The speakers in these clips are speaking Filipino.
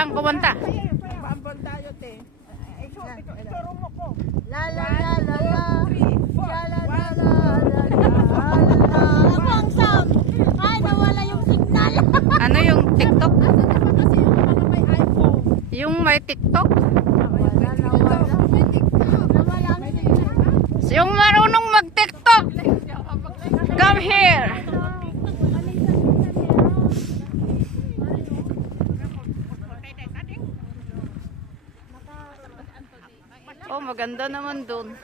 lang kumanta. Bambol tayo, te. Ituro mo ko. La la la la la. La la la la la la. Ako ang sound. Ay, nawala yung signal. Ano yung TikTok? Kasi yung mga may iPhone. Yung may TikTok? Nawala. Nawala ang signal. Yung marunong mag-TikTok. Come here. Oh, maganda naman dun.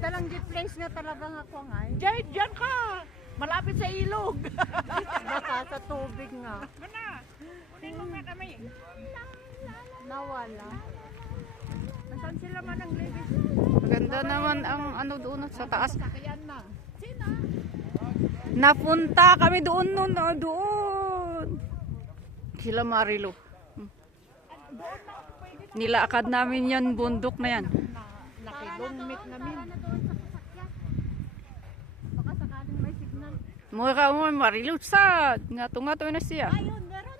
Dalanggi place nga talaga nga ako nga. Diyan ka. Malapit sa ilog. Baka sa tubig nga. Nawala. Nasaan sila man ang ladies? Maganda naman ang ano doon sa taas. Kakayan na. Sino? Napunta kami doon noon. Doon. Sila Marilu. Nilakad namin yan, bundok na yan. Nakilongmit namin. Baka sakaling may signal. Mukha mo, Marilu, sad. Nga-tunga na siya. Ayun, meron.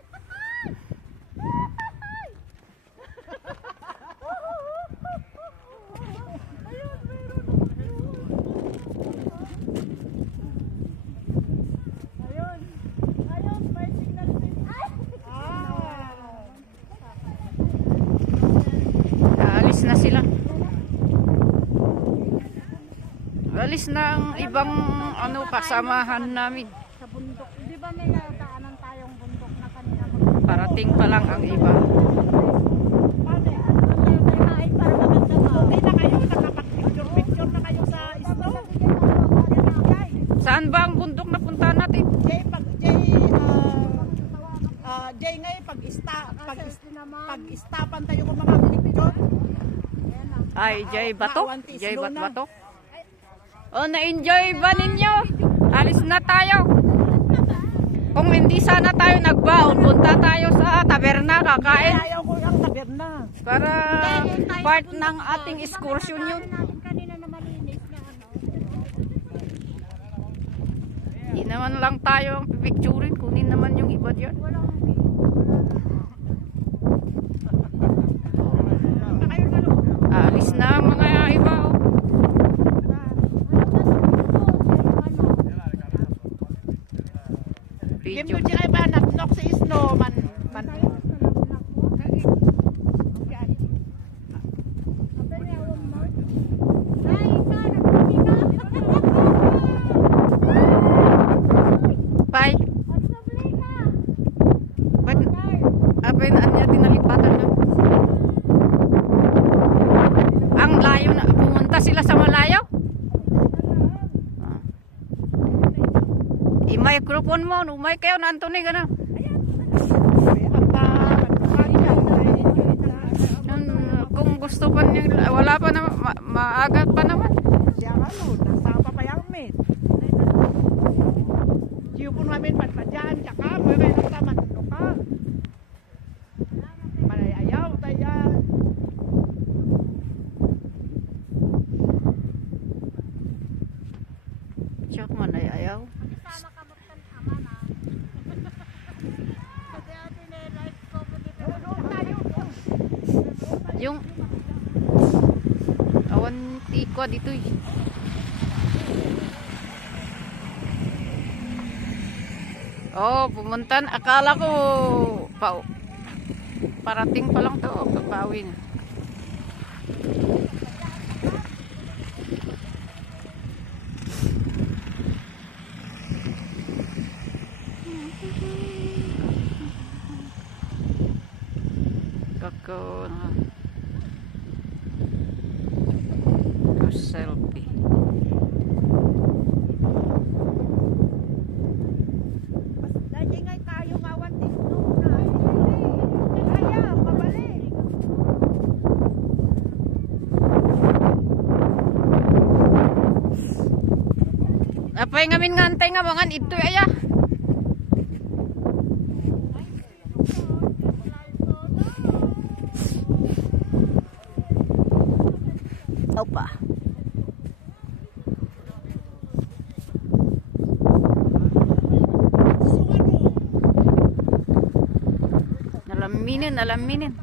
Ayun, may signal din. Alis na sila. Alis na ang ibang ano kasamahan namin. Sa bundok. Di ba may nadaanan tayong bundok na kanina? Parating pa lang ang iba. Ay, para maganda ka. Okay na kayo, nakapag-picture na kayo sa snow. Saan ba ang bundok na puntahan natin? Jay ngayon, pag-istapan tayo ng mga picture. Ay, Jay Bato? Nawanti, Jay slow na. Bato? Oh, na-enjoy ba ninyo? Alis na tayo. Kung hindi sana tayo nagbaon, punta tayo sa taberna kakain. Ayaw ko yung taberna. Para part ng ating excursion yun. Kanina na malinis na ano. Hindi naman lang tayo ang pipicturin. Kunin naman yung iba dyan. Walang Alis na ang mga iba. Oh. Game Video. mo siya ba natnok sa snow man. Bye. Ba't apay na niya tinalipatan na? Ang layo na. Pumunta sila sa malayo? I-microphone mo. Umay kayo na Anthony. Gana. Kung gusto pa niya. Wala pa naman. Maagat pa naman. Siya ano, nasa papayamit. Siya po namin patpadyan, tsaka may kayo naman ka. Malayayaw tayo. Siyak man ay ayaw. Sama ka magkantama na. Kasi atin eh, live comedy. Yung awan tikwa dito eh. Oh, pumuntan. Akala ko parating pa lang to. Papawi na. Kako na. Selfie. Dahil ngay tayo kawan tisno na. Ayaw, mabalik. Apay ngamin ngantay nga mangan ito aya. Opa. Alaminin, alaminin.